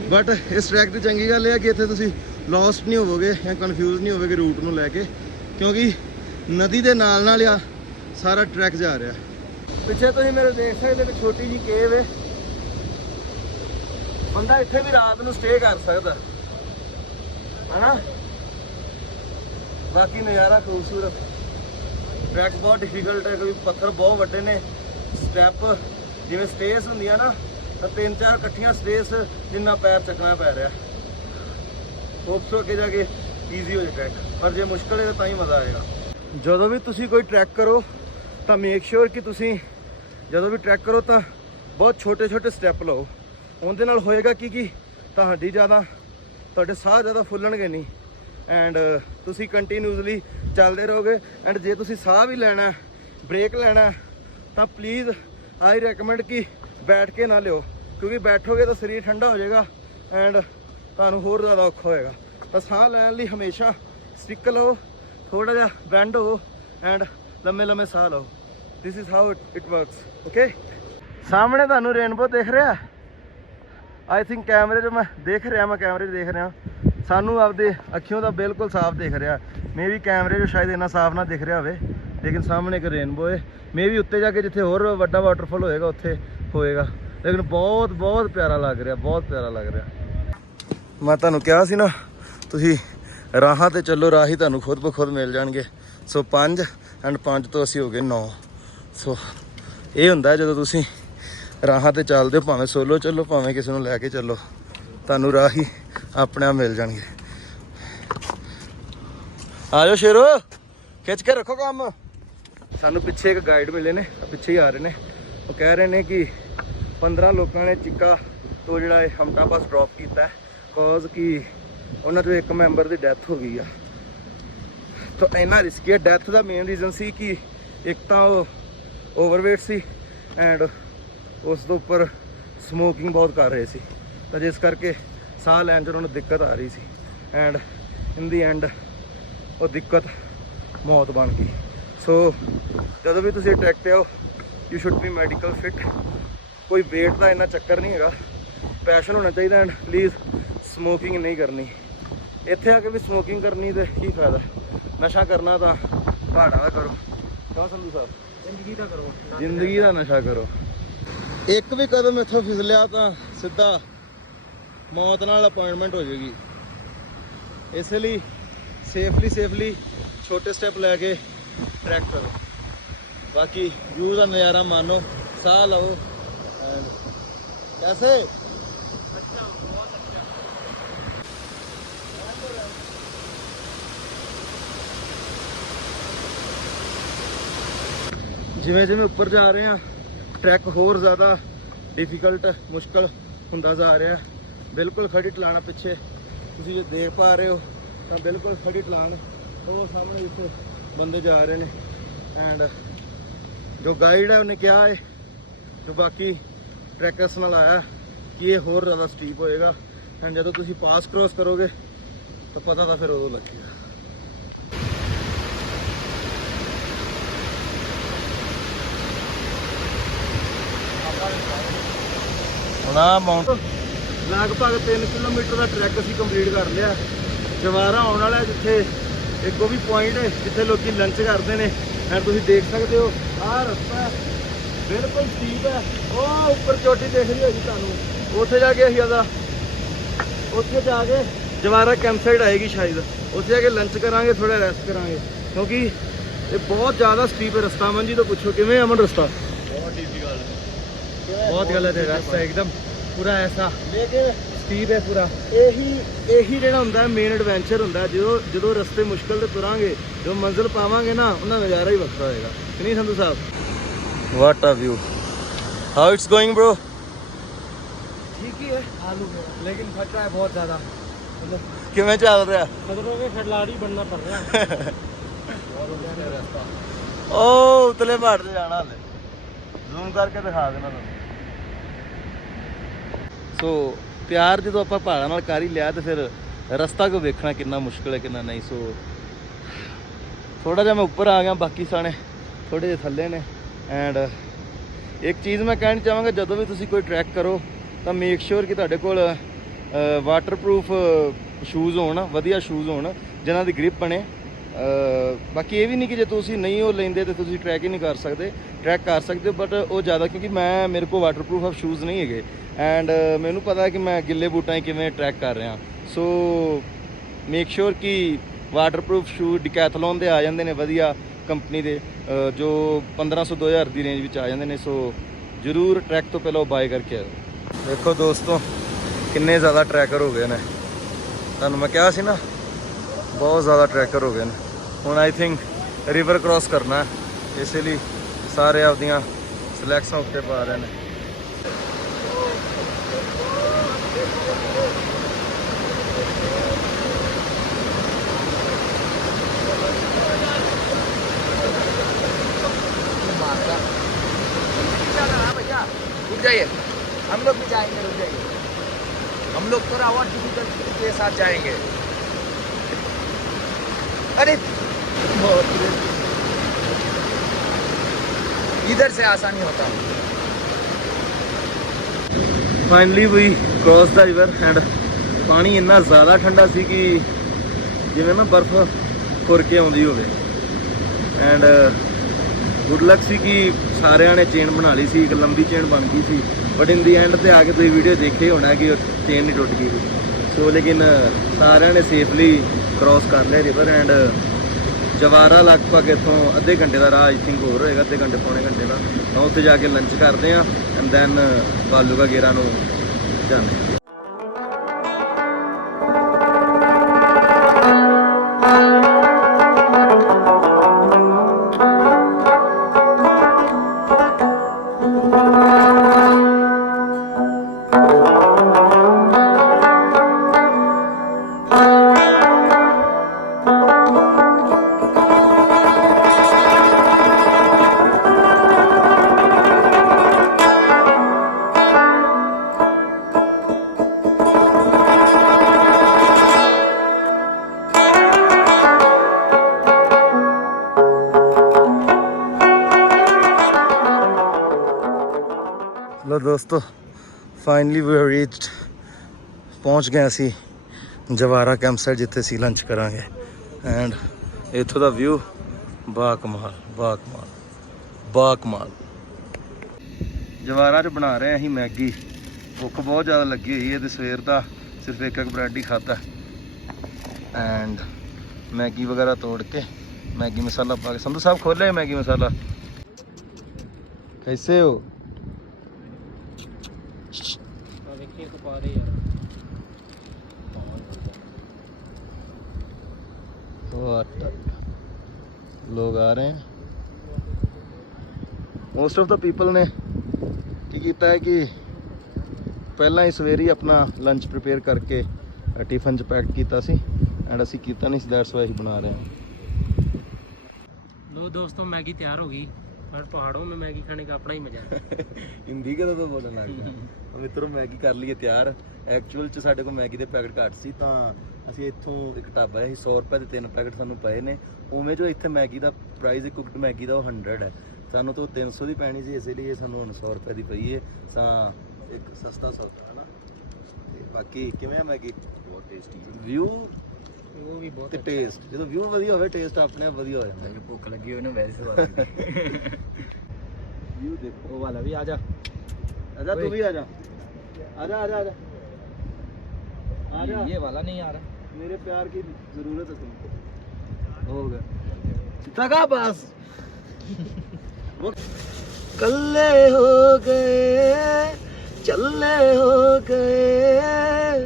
[SPEAKER 1] ਬਟ ਇਸ ਟਰੈਕ ਦੀ ਚੰਗੀ ਗੱਲ ਇਹ ਹੈ ਕਿ ਇੱਥੇ ਤੁਸੀਂ ਲੌਸਟ ਨਹੀਂ ਹੋਵੋਗੇ ਜਾਂ ਕਨਫਿਊਜ਼ ਨਹੀਂ ਹੋਵੋਗੇ ਰੂਟ ਨੂੰ ਲੈ ਕੇ, ਕਿਉਂਕਿ ਨਦੀ ਦੇ ਨਾਲ ਨਾਲ ਆ, ਸਾਰਾ ਟਰੈਕ ਜਾ ਰਿਹਾ। ਪਿੱਛੇ ਤੁਸੀਂ ਮੇਰੇ ਦੇਖ ਸਕਦੇ ਇੱਕ ਛੋਟੀ ਜੀ ਕੇਵ ਹੈ। ਬੰਦਾ ਇੱਥੇ ਵੀ ਰਾਤ ਨੂੰ ਸਟੇ ਕਰ ਸਕਦਾ। ਹਨਾ? ਬਾਕੀ ਨਜ਼ਾਰਾ ਖੂਬਸੂਰਤ। ਟਰੈਕ ਬਹੁਤ ਡਿਫਿਕਲਟ ਹੈ, ਕਿਉਂਕਿ ਪੱਥਰ ਬਹੁਤ ਵੱਡੇ ਨੇ। ਸਟੈਪ ਜਿਵੇਂ ਸਟੇਸ ਹੁੰਦੀਆਂ ਨਾ, ਤਾਂ ਤਿੰਨ ਚਾਰ ਇਕੱਠੀਆਂ ਸਟੇਸ ਜਿੰਨਾ ਪੈਰ ਚੱਕਣਾ ਪੈ ਰਿਹਾ। ਹੋਪਸ ਕੇ ਜਾ ਕੇ ਈਜ਼ੀ ਹੋ ਜਾਏ ਟਰੈਕ ਪਰ ਜੇ ਮੁਸ਼ਕਲ ਹੈ ਤਾਂ ਤਾਂ ਹੀ ਮਜ਼ਾ ਆਏਗਾ। ਜਦੋਂ ਵੀ ਤੁਸੀਂ ਕੋਈ ਟਰੈਕ ਕਰੋ, ਤਾਂ ਮੇਕ ਸ਼ੋਰ ਕਿ ਤੁਸੀਂ ਜਦੋਂ ਵੀ ਟਰੈਕ ਕਰੋ ਤਾਂ ਬਹੁਤ ਛੋਟੇ ਛੋਟੇ ਸਟੈਪ ਲਓ। ਉਹਦੇ ਨਾਲ ਹੋਏਗਾ ਕੀ ਕੀ ਤੁਹਾਡੀ ਜ਼ਿਆਦਾ ਤੁਹਾਡੇ ਸਾਹ ਜ਼ਿਆਦਾ ਫੁੱਲਣਗੇ ਨਹੀਂ। ਐਂਡ ਤੁਸੀਂ ਕੰਟੀਨਿਊਸਲੀ ਚੱਲਦੇ ਰਹੋਗੇ। ਐਂਡ ਜੇ ਤੁਸੀਂ ਸਾਹ ਵੀ ਲੈਣਾ ਬ੍ਰੇਕ ਲੈਣਾ ਤਾਂ ਪਲੀਜ਼ ਆਈ ਰეკਮੈਂਡ ਕਿ ਬੈਠ ਕੇ ਨਾ ਲਿਓ। ਕਿਉਂਕਿ ਬੈਠੋਗੇ ਤਾਂ ਸਰੀਰ ਠੰਡਾ ਹੋ ਜਾਏਗਾ ਐਂਡ ਤੁਹਾਨੂੰ ਹੋਰ ਜ਼ਿਆਦਾ ਔਖਾ ਹੋਏਗਾ। ਤਾਂ ਸਾਹ ਲੈਣ ਲਈ ਹਮੇਸ਼ਾ ਸਟਿਕ ਲਓ ਥੋੜਾ ਜਿਹਾ ਬੈਂਡ ਹੋ ਐਂਡ ਲੰਮੇ ਲੰਮੇ ਸਾਹ ਲਓ। This is how it works okay ਸਾਹਮਣੇ ਤੁਹਾਨੂੰ ਰੇਨਬੋ ਦਿਖ ਰਿਹਾ। ਆਈ ਥਿੰਕ ਕੈਮਰੇ 'ਚ ਮੈਂ ਦੇਖ ਰਿਹਾ, ਮੈਂ ਕੈਮਰੇ 'ਚ ਦੇਖ ਰਿਹਾ। ਸਾਨੂੰ ਆਪਦੇ ਅੱਖੀਆਂ ਦਾ ਬਿਲਕੁਲ ਸਾਫ਼ ਦਿਖ ਰਿਹਾ। ਮੇ ਵੀ ਕੈਮਰੇ 'ਚ ਸ਼ਾਇਦ ਇੰਨਾ ਸਾਫ਼ ਨਾ ਦਿਖ ਰਿਹਾ ਹੋਵੇ, ਲੇਕਿਨ ਸਾਹਮਣੇ ਇੱਕ ਰੇਨਬੋ ਹੈ। ਮੇ ਵੀ ਉੱਤੇ ਜਾ ਕੇ ਜਿੱਥੇ ਹੋਰ ਵੱਡਾ ਵਾਟਰਫਾਲ ਹੋਏਗਾ, ਉੱਥੇ ਹੋਏਗਾ। ਲੇਕਿਨ ਬਹੁਤ ਬਹੁਤ ਪਿਆਰਾ ਲੱਗ ਰਿਹਾ, ਬਹੁਤ ਪਿਆਰਾ ਲੱਗ ਰਿਹਾ। ਮੈਂ ਤੁਹਾਨੂੰ ਕਿਹਾ ਸੀ ਨਾ, ਤੁਸੀਂ ਰਾਹਾਂ ਤੇ ਚੱਲੋ, ਰਾਹੀ ਤੁਹਾਨੂੰ ਖੁਦ ਬ ਖੁਦ ਮਿਲ ਜਾਣਗੇ। ਸੋ 5 ਐਂਡ 5 ਤੋਂ ਅਸੀਂ ਹੋ ਗਏ 9 ਸੋ ਇਹ ਹੁੰਦਾ ਜਦੋਂ ਤੁਸੀਂ ਰਾਹਾਂ ਤੇ ਚੱਲਦੇ ਹੋ, ਭਾਵੇਂ ਸੋਲੋ ਚੱਲੋ, ਭਾਵੇਂ ਕਿਸੇ ਨੂੰ ਲੈ ਕੇ ਚੱਲੋ। ਤੁਹਾਨੂੰ ਰਾਹ ਹੀ ਆਪਣੇ ਆਪ ਮਿਲ ਜਾਣਗੇ। ਆ ਜਾਓ ਸ਼ੇਰੋ, ਖਿੱਚ ਕੇ ਰੱਖੋ ਕੰਮ। ਸਾਨੂੰ ਪਿੱਛੇ ਇੱਕ ਗਾਈਡ ਮਿਲੇ ਨੇ ਪਿੱਛੇ ਹੀ ਆ ਰਹੇ ਨੇ। ਉਹ ਕਹਿ ਰਹੇ ਨੇ ਕਿ 15 ਲੋਕਾਂ ਨੇ ਚਿੱਕਾ ਤੋਂ ਜਿਹੜਾ ਇਹ ਹਮਟਾ ਪਾਸ ਡ੍ਰੌਪ ਕੀਤਾ ਕਾਜ਼ ਕਿ ਉਹਨਾਂ ਤੋਂ ਇੱਕ ਮੈਂਬਰ ਦੀ ਡੈਥ ਹੋ ਗਈ ਆ। ਤਾਂ ਇੰਨਾ ਰਿਸਕੀ ਹੈ ਡੈਥ ਦਾ ਮੇਨ ਰੀਜ਼ਨ ਸੀ ਕਿ ਇੱਕ ਤਾਂ ਉਹ ਓਵਰਵੇਟ ਸੀ ਐਂਡ ਉਸ ਤੋਂ ਉੱਪਰ ਸਮੋਕਿੰਗ ਬਹੁਤ ਕਰ ਰਹੇ ਸੀ। ਤਾਂ ਜਿਸ ਕਰਕੇ ਸਾਹ ਲੈਣ 'ਚ ਉਹਨਾਂ ਨੂੰ ਦਿੱਕਤ ਆ ਰਹੀ ਸੀ। ਐਂਡ ਇਨ ਦੀ ਐਂਡ ਉਹ ਦਿੱਕਤ ਮੌਤ ਬਣ ਗਈ। ਸੋ ਜਦੋਂ ਵੀ ਤੁਸੀਂ ਅਟੈਕ ਤੇ ਆਓ you should be medical fit ਕੋਈ weight ਦਾ ਇੰਨਾ ਚੱਕਰ ਨਹੀਂ ਹੈਗਾ। ਪੈਸ਼ਨ ਹੋਣਾ ਚਾਹੀਦਾ ਐਂਡ ਪਲੀਜ਼ ਸਮੋਕਿੰਗ ਨਹੀਂ ਕਰਨੀ। ਇੱਥੇ ਆ ਕੇ ਵੀ ਸਮੋਕਿੰਗ ਕਰਨੀ ਤੇ ਕੀ ਫਾਇਦਾ। ਨਸ਼ਾ ਕਰਨਾ ਤਾਂ ਪਹਾੜਾਂ ਦਾ ਕਰੋ। ਕਾ ਸੰਧੂ ਸਾਹਿਬ?
[SPEAKER 2] ਜ਼ਿੰਦਗੀ ਦਾ ਕਰੋ।
[SPEAKER 1] ਜ਼ਿੰਦਗੀ ਦਾ ਨਸ਼ਾ ਕਰੋ। ਇੱਕ ਵੀ ਕਦਮ ਇੱਥੋਂ ਫਿਸਲਿਆ ਤਾਂ ਸਿੱਧਾ ਮੌਤ ਨਾਲ ਅਪਾਇੰਟਮੈਂਟ ਹੋ ਜਾਏਗੀ। ਇਸ ਲਈ ਸੇਫਲੀ ਸੇਫਲੀ ਛੋਟੇ ਸਟੈਪ ਲੈ ਕੇ ਟਰੈਕ ਕਰੋ। ਬਾਕੀ ਵਿਊ ਦਾ ਨਜ਼ਾਰਾ ਮਾਣੋ ਸਾਹ ਲਓ ਐਂਡ ਕੈਸੇ? ਜਿਵੇਂ ਜਿਵੇਂ ਉੱਪਰ ਜਾ ਰਹੇ ਆ ਟਰੈਕ ਹੋਰ ਜ਼ਿਆਦਾ ਡਿਫਿਕਲਟ ਮੁਸ਼ਕਲ ਹੁੰਦਾ ਜਾ ਰਿਹਾ। ਬਿਲਕੁਲ ਖੜੀ ਢਲਾਣਾ ਪਿੱਛੇ। ਤੁਸੀਂ ਜੇ ਦੇਖ ਪਾ ਰਹੇ ਹੋ, ਤਾਂ ਬਿਲਕੁਲ ਖੜੀ ਢਲਾਣ। ਉਹ ਸਾਹਮਣੇ ਜਿੱਥੇ ਬੰਦੇ ਜਾ ਰਹੇ ਨੇ। ਐਂਡ ਜੋ ਗਾਈਡ ਹੈ ਉਹਨੇ ਕਿਹਾ ਹੈ ਜੋ ਬਾਕੀ ਟਰੈਕਰਸ ਨਾਲ ਆਇਆ, ਕਿ ਇਹ ਹੋਰ ਜ਼ਿਆਦਾ ਸਟੀਪ ਹੋਏਗਾ। ਐਂਡ ਜਦੋਂ ਤੁਸੀਂ ਪਾਸ ਕ੍ਰੋਸ ਕਰੋਗੇ, ਤਾਂ ਪਤਾ ਤਾਂ ਫਿਰ ਉਦੋਂ ਲੱਗੇਗਾ। ਹੁਣ ਮਾਉਂਟ ਲਗਭਗ 3 ਕਿਲੋਮੀਟਰ ਦਾ ਟਰੈਕ ਅਸੀਂ ਕੰਪਲੀਟ ਕਰ ਲਿਆ। ਜਵਾਰਾ ਆਉਣ ਵਾਲਾ ਜਿੱਥੇ ਇੱਕ ਉਹ ਵੀ ਪੁਆਇੰਟ ਹੈ ਜਿੱਥੇ ਲੋਕੀ ਲੰਚ ਕਰਦੇ ਨੇ। ਐਂ ਤੁਸੀਂ ਦੇਖ ਸਕਦੇ ਹੋ ਆਹ ਰਸਤਾ ਬਿਲਕੁਲ ਸਟੀਪ ਹੈ। ਉਹ ਉੱਪਰ ਚੋਟੀ ਦੇਖ ਰਹੀ ਹੋਗੀ ਤੁਹਾਨੂੰ। ਉੱਥੇ ਜਾ ਕੇ ਅਸੀਂ ਆਦਾ ਉੱਥੇ ਜਾ ਕੇ ਜਵਾਰਾ ਕੈਂਪ ਸਾਈਡ ਆਏਗੀ ਸ਼ਾਇਦ। ਉੱਥੇ ਜਾ ਕੇ ਲੰਚ ਕਰਾਂਗੇ ਥੋੜਾ ਰੈਸਟ ਕਰਾਂਗੇ। ਕਿਉਂਕਿ ਇਹ ਬਹੁਤ ਜ਼ਿਆਦਾ ਸਟੀਪ ਹੈ ਰਸਤਾ। ਮਨ ਜੀ ਤੋਂ ਪੁੱਛੋ ਕਿਵੇਂ ਅਮਨ ਰਸਤਾ?
[SPEAKER 2] ਬਹੁਤ ਈਜ਼ੀ ਗੱਲ
[SPEAKER 1] ਬਹੁਤ ਗਲਤ ਹੈ
[SPEAKER 2] ਰਸਤਾ ਇੱਕਦਮ। ਪੂਰਾ ਐਸਾ
[SPEAKER 1] ਲੇਕਿਨ
[SPEAKER 2] ਸਟੀਪ ਹੈ ਪੂਰਾ।
[SPEAKER 1] ਇਹੀ ਇਹੀ ਜਿਹੜਾ ਹੁੰਦਾ ਮੇਨ ਐਡਵੈਂਚਰ ਹੁੰਦਾ ਜਦੋਂ ਜਦੋਂ ਰਸਤੇ ਮੁਸ਼ਕਲ ਤੇ ਤੁਰਾਂਗੇ ਜਦੋਂ ਮੰਜ਼ਿਲ ਪਾਵਾਂਗੇ ਨਾ ਉਹਨਾਂ ਨਜ਼ਾਰਾ ਹੀ ਵੱਖਰਾ ਹੋਏਗਾ। ਨਹੀਂ Sandhu Sahib? What a view how it's going bro
[SPEAKER 2] ਠੀਕ ਹੀ ਹੈ। ਆਲੂ ਲੇਕਿਨ ਖਤਰਾ ਹੈ ਬਹੁਤ ਜ਼ਿਆਦਾ।
[SPEAKER 1] ਕਿਵੇਂ ਚੱਲ ਰਿਹਾ?
[SPEAKER 2] ਖਤਰੋਂ ਕੇ ਖਿਡਾਰੀ ਬਣਨਾ ਪੜ ਰਿਹਾ।
[SPEAKER 1] ਉਹ ਉਤਲੇ ਪਹਾੜ ਤੇ ਜਾਣਾ ਹਲੇ। ਜ਼ੂਮ ਕਰਕੇ ਦਿਖਾ ਦੇਣਾ ਤੁਹਾਨੂੰ। ਸੋ ਪਿਆਰ ਜਦੋਂ ਆਪਾਂ ਪਹਾੜਾਂ ਨਾਲ ਕਰ ਹੀ ਲਿਆ ਤੇ ਫਿਰ ਰਸਤਾ ਕੋ ਵੇਖਣਾ ਕਿੰਨਾ ਮੁਸ਼ਕਲ ਹੈ, ਕਿੰਨਾ ਨਹੀਂ, ਸੋ ਥੋੜਾ ਜਿਹਾ ਮੈਂ ਉੱਪਰ ਆ ਗਿਆ, ਬਾਕੀ ਸਾਣੇ ਥੋੜੇ ਜਿਹੇ ਥੱਲੇ ਨੇ ਐਂਡ ਇੱਕ ਚੀਜ਼ ਮੈਂ ਕਹਿਣੀ ਚਾਹਾਂਗਾ, ਜਦੋਂ ਵੀ ਤੁਸੀਂ ਕੋਈ ਟਰੈਕ ਕਰੋ ਤਾਂ ਮੇਕ ਸ਼ੋਰ ਕਿ ਤੁਹਾਡੇ ਕੋਲ ਵਾਟਰਪ੍ਰੂਫ ਸ਼ੂਜ਼ ਹੋਣ, ਵਧੀਆ ਸ਼ੂਜ਼ ਹੋਣ, ਜਿਨ੍ਹਾਂ ਦੀ ਗ੍ਰਿਪ ਬਣੇ। ਬਾਕੀ ਇਹ ਵੀ ਨਹੀਂ ਕਿ ਜੇ ਤੁਸੀਂ ਨਹੀਂ ਉਹ ਲੈਂਦੇ ਤੇ ਤੁਸੀਂ ਟਰੈਕ ਹੀ ਨਹੀਂ ਕਰ ਸਕਦੇ ਟਰੈਕ ਕਰ ਸਕਦੇ ਹੋ ਬਟ ਉਹ ਜ਼ਿਆਦਾ ਕਿਉਂਕਿ ਮੈਂ, ਮੇਰੇ ਕੋਲ ਵਾਟਰਪ੍ਰੂਫ ਆਫ ਸ਼ੂਜ਼ ਨਹੀਂ ਹੈਗੇ। ਐਂਡ ਮੈਨੂੰ ਪਤਾ ਕਿ ਮੈਂ ਗਿੱਲੇ ਬੂਟਾਂ 'ਚ ਕਿਵੇਂ ਟਰੈਕ ਕਰ ਰਿਹਾ। ਸੋ ਮੇਕ ਸ਼ੋਰ ਕਿ ਵਾਟਰਪ੍ਰੂਫ ਸ਼ੂ ਡਿਕੈਥਲੋਨ ਦੇ ਆ ਜਾਂਦੇ ਨੇ ਵਧੀਆ ਕੰਪਨੀ ਦੇ, ਅਹ, ਜੋ 1500 2000 ਦੀ ਰੇਂਜ ਵਿੱਚ ਆ ਜਾਂਦੇ ਨੇ। ਸੋ ਜਰੂਰ ਟਰੈਕ ਤੋਂ ਪਹਿਲਾਂ ਬਾਏ ਕਰਕੇ ਆਓ ਦੇਖੋ ਦੋਸਤੋ, ਕਿੰਨੇ ਜ਼ਿਆਦਾ ਟਰੈਕਰ ਹੋ ਗਏ ਨੇ। ਤੁਹਾਨੂੰ ਮੈਂ ਕਿਹਾ ਸੀ ਨਾ, ਬਹੁਤ ਜ਼ਿਆਦਾ ਟਰੈਕਰ ਹੋ ਗਏ ਨੇ। ਹੁਣ ਆਈ ਥਿੰਕ ਰਿਵਰ ਕ੍ਰਾਸ ਕਰਨਾ ਹੈ ਇਸੇ ਲਈ ਸਾਰੇ ਆਪਦੀਆਂ ਸਿਲੈਕਸ਼ਨ ਉੱਤੇ ਪਾ ਰਹੇ ਨੇ
[SPEAKER 2] मारता भैया रुक जाइए हम लोग भी जाएंगे रुक जाइए हम लोग थोड़ा और डिफिकल्टी के साथ जाएंगे अरे इधर से आसानी होता है
[SPEAKER 1] finally we cross the river and ਪਾਣੀ ਇੰਨਾ ਜ਼ਿਆਦਾ ਠੰਡਾ ਸੀ ਕਿ ਜਿਵੇਂ ਨਾ ਬਰਫ਼ ਖੁਰ ਕੇ ਆਉਂਦੀ ਹੋਵੇ ਐਂਡ ਗੁੱਡ ਲੱਕ ਸੀ ਕਿ ਸਾਰਿਆਂ ਨੇ ਚੇਨ ਬਣਾ ਲਈ ਸੀ ਇੱਕ ਲੰਬੀ ਚੇਨ ਬਣ ਗਈ ਸੀ ਬਟ ਇਨ ਦੀ ਐਂਡ ਤੇ ਆ ਕੇ ਤੁਸੀਂ ਵੀਡੀਓ ਦੇਖੇ ਹੋਣਾ ਕਿ ਉਹ ਚੇਨ ਨਹੀਂ ਟੁੱਟ ਗਈ ਸੀ ਸੋ ਲੇਕਿਨ ਸਾਰਿਆਂ ਨੇ ਸੇਫਲੀ ਕ੍ਰੋਸ ਕਰ ਲਿਆ ਰਿਵਰ ਐਂਡ ਜਵਾਰਾ ਲਗਭਗ ਇੱਥੋਂ ਅੱਧੇ ਘੰਟੇ ਦਾ ਰਾਹ ਆਈ ਥਿੰਕ ਹੋਰ ਹੋਏਗਾ, ਅੱਧੇ ਘੰਟੇ, ਪੌਣੇ ਘੰਟੇ ਦਾ। ਤਾਂ ਉੱਥੇ ਜਾ ਕੇ ਲੰਚ ਕਰਦੇ ਆ ਐਂਡ ਦੈਨ ਬਾਲੂਗਾ ਗੇਰਾ ਨੂੰ ਜਾਂਦੇ ਲੋ ਦੋਸਤੋ ਫਾਈਨਲੀ ਵੀ ਰੀਚਡ ਪਹੁੰਚ ਗਏ ਅਸੀਂ ਜਵਾਰਾ ਕੈਂਪਸਾਈਟ ਜਿੱਥੇ ਸੀ ਲੰਚ ਕਰਾਂਗੇ। ਐਂਡ ਇੱਥੋਂ ਦਾ ਵਿਊ ਬਾ ਕਮਾਲ ਬਾ ਕਮਾਲ ਬਾ ਕਮਾਲ ਜਵਾਰਾ 'ਚ ਬਣਾ ਰਹੇ ਅਸੀਂ ਮੈਗੀ। ਭੁੱਖ ਬਹੁਤ ਜ਼ਿਆਦਾ ਲੱਗੀ ਹੋਈ ਹੈ ਤੇ ਸਵੇਰ ਦਾ ਸਿਰਫ ਇੱਕ ਇੱਕ ਬ੍ਰੈਡ ਹੀ ਖਾਦਾ ਐਂਡ ਮੈਗੀ ਵਗੈਰਾ ਤੋੜ ਕੇ ਮੈਗੀ ਮਸਾਲਾ ਪਾ ਕੇ। ਸੰਧੂ ਸਾਹਿਬ ਖੋਲੇ ਮੈਗੀ ਮਸਾਲਾ?
[SPEAKER 3] ਕੈਸੇ ਹੋ?
[SPEAKER 1] What? ਲੋਕ ਆ ਰਹੇ ਹੈ ਮੋਸਟ ਆਫ ਦਾ ਪੀਪਲ ਨੇ ਕੀ ਕੀਤਾ ਹੈ ਕਿ ਪਹਿਲਾਂ ਹੀ ਸਵੇਰੇ ਹੀ ਆਪਣਾ ਲੰਚ ਪ੍ਰਿਪੇਅਰ ਕਰਕੇ ਟਿਫਨ ਚ ਪੈਕ ਕੀਤਾ ਸੀ ਐਂਡ ਅਸੀਂ ਕੀਤਾ ਨਹੀਂ ਸੀ ਦੈਟਸ ਵਾਈ ਬਣਾ ਰਹੇ ਹਾਂ
[SPEAKER 3] लो दोस्तों मैगी तैयार होगी पर पहाड़ों में मैगी खाने का अपना ही मजा है
[SPEAKER 1] ਹਿੰਦੀ ਕਦੋਂ ਤੋਂ ਬੋਲਣ ਲੱਗ ਗਿਆ ਮਿੱਤਰੋ ਮੈਗੀ ਕਰ ਲਈਏ ਤਿਆਰ ਐਕਚੁਅਲ ਚ ਸਾਡੇ ਕੋਲ ਮੈਗੀ ਦੇ ਪੈਕਟ ਘੱਟ ਸੀ ਤਾਂ ਅਸੀਂ ਇੱਥੋਂ ਇੱਕ ਢਾਬਾ ਹੈ 100 ਰੁਪਏ ਦੇ ਤਿੰਨ ਪੈਕਟ ਸਾਨੂੰ ਪਏ ਨੇ ਉਵੇਂ ਜੋ ਇੱਥੇ ਮੈਗੀ ਦਾ ਪ੍ਰਾਈਸ ਹੈ ਕੁਕਡ ਮੈਗੀ ਦਾ ਉਹ 100 ਹੈ ਸਾਨੂੰ ਤਾਂ ਉਹ 300 ਦੀ ਪੈਣੀ ਸੀ ਇਸੇ ਲਈ ਸਾਨੂੰ ਹੁਣ 100 ਰੁਪਏ ਦੀ ਪਈ ਹੈ ਤਾਂ ਇੱਕ ਸਸਤਾ ਸੌਦਾ ਹੈ ਨਾ ਤੇ ਬਾਕੀ ਕਿਵੇਂ ਆ ਮੈਗੀ ਬਹੁਤ ਟੇਸਟੀ ਵਿਊ
[SPEAKER 3] वो भी बहुत
[SPEAKER 1] ਤੇ ਟੇਸਟ ਜਦੋਂ ਵਿਊ ਵਧੀਆ ਹੋਵੇ ਟੇਸਟ ਆਪਣੇ ਆਪ ਵਧੀਆ ਹੋ ਜਾਂਦਾ ਹੈ
[SPEAKER 2] ਭੁੱਖ ਲੱਗੀ ਹੋਈ ਨਾ ਵੈਸੇ ਸਵਾਦ
[SPEAKER 1] ਵਿਊ ਦੇਖੋ
[SPEAKER 3] वो वाला भी आजा
[SPEAKER 1] ਆਜਾ ਤੂੰ ਵੀ ਆਜਾ ਆਜਾ ਆਜਾ ਆਜਾ आजा
[SPEAKER 2] ये वाला नहीं आ रहा
[SPEAKER 1] मेरे प्यार की जरूरत है तुमको हो गया तका बस वो कल्ले हो गए चल्ले हो गए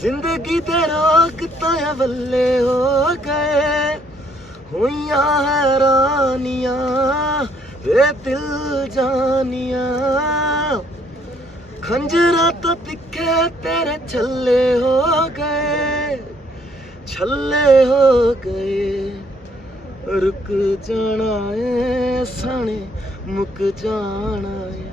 [SPEAKER 1] जिंदगी ते रोकता है बल्ले हो गए हुइया हैरानियां वे दिल जानियां खंजरा तो तिखे तेरे छल्ले हो गए ਛੱਲੇ ਹੋ ਗਏ। ਰੁਕ ਜਾਣਾ ਏ ਸਣੇ ਮੁੱਕ ਜਾਣਾ ਏ।